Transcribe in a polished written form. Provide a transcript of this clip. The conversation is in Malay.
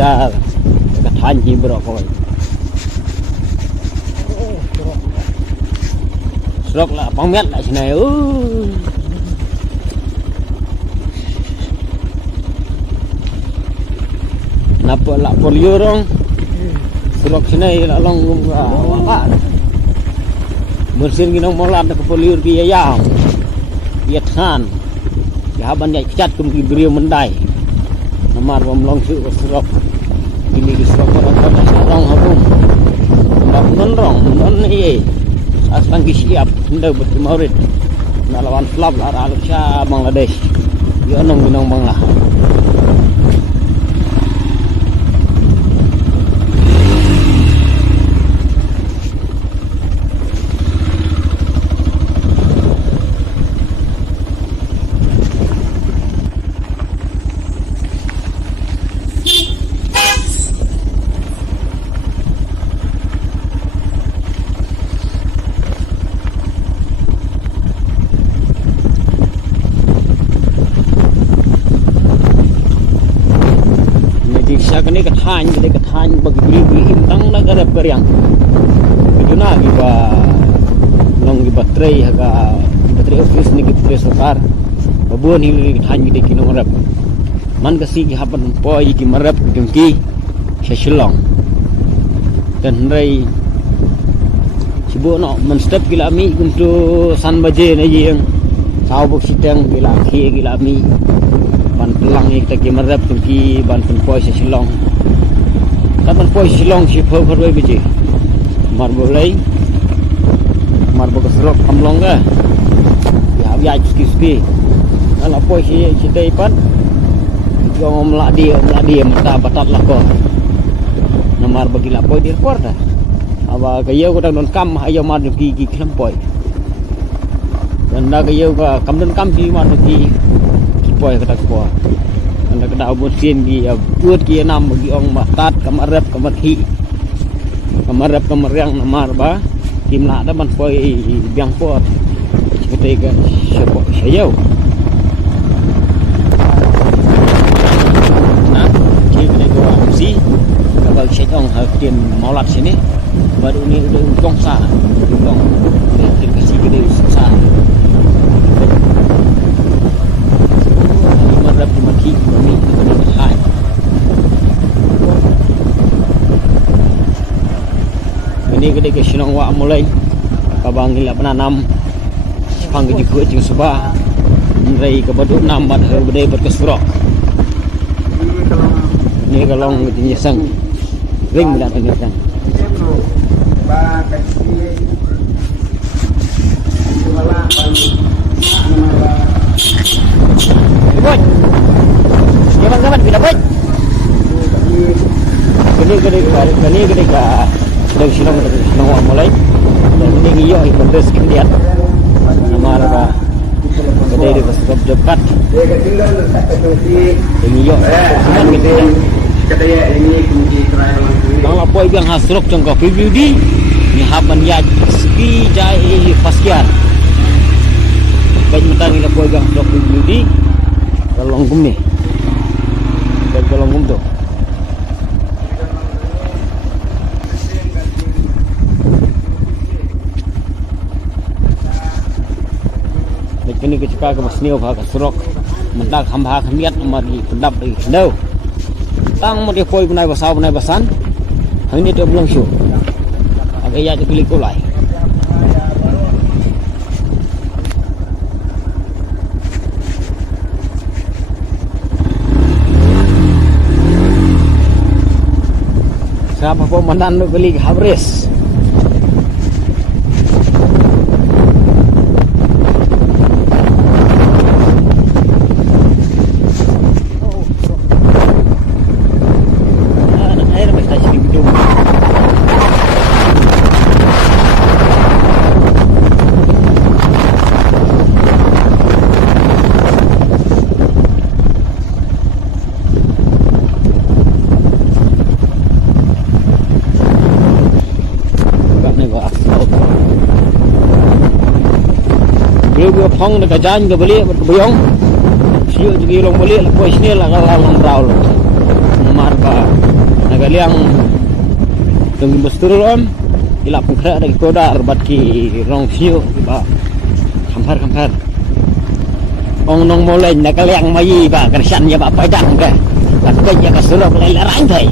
banjar kathanji berok Serok lah pangmet lah sini. Napa lah polio rong. Serok sini lah long wak. Bersin ginong molat ke polio ki ayam. Dia tan. Ya ban dai cat kum ki brio mendai. Namar bom long su serok. Ini ki serok rong habum. Ndak non ni. Aslan ki siap hendak bertemarid melawan klub Al-Alsha Bangladesh. Yo nong ginong bangla. Kini kethany bagi beri hintang na garap karyang kejuna giba long giba tray haga giba tray office ni giba tray sarkar babuan hili kethany gede kinong rap man kasi gihapan poi gi marap gengki Shillong dan rai sibo no man step gila mi gumtu san baje na yeng saw buk sitang gila khi gila mi ban pelang kita gimarap gengki ban poi Shillong Kapan poi Shillong si phau phoi beje mar bolai mar bo serok kamlong ga ya ski ala poi si dai pan yo mla dia mata batat lah ko namar bagila poi dir por dah aba kayo ko don kam ayo mar ki khlem poi dan da kayo ka kam don kam di mar ki poi kata ko anda kena abun sin di buat ki nam bagi ong matat kamarap kamarhi kamarap kamarang namar ba kimla da ban poi biang pot seperti ke sepok sayau nah kini ko si kalau sejong hakim maulat sini baru ini udah untung sa untung kasih gede sa Mati kami hai. Ini gede ke Shillong wa mulai kabang gila penanam pang gede ku jeung subah rai ke badu nam bad gede berkesurok. Ini kalong gede nyesang ring budak nyesang. Ba kasih Boy. Gaman bila boy. Gede ka dari Shillong mulai. Dan ini iyo ibadah sekian. Namar ba. Gede di sebab dekat. Ini iyo. Cuman gitu ya. Katanya ini kunci terakhir. Kalau boy yang hasrok jangka beauty ni haban ya ski jai paskian. Baik mentang ini boy yang hasrok beauty. Longgum nih, dari longgum tuh. Ini kecika ke masnio bahkan surok, mendak hamba kamiat amari pendap di kendau. Tang mau dia poi bunai basan, ini dia belum show. Agak ya dikulik ulai. Siapa pemenang beli habres? Phong nak jalan ke balik berkebuyong, siu juga long balik, lepas ni lah kalau long raul, marba. kaliang tunggu besturun ilap pengkrak dari kodar batki rong siu ba kampar ong nong mulai nak kaliang mai ba kersan ya ba padang ke tak kerja ke suruh lai larang thai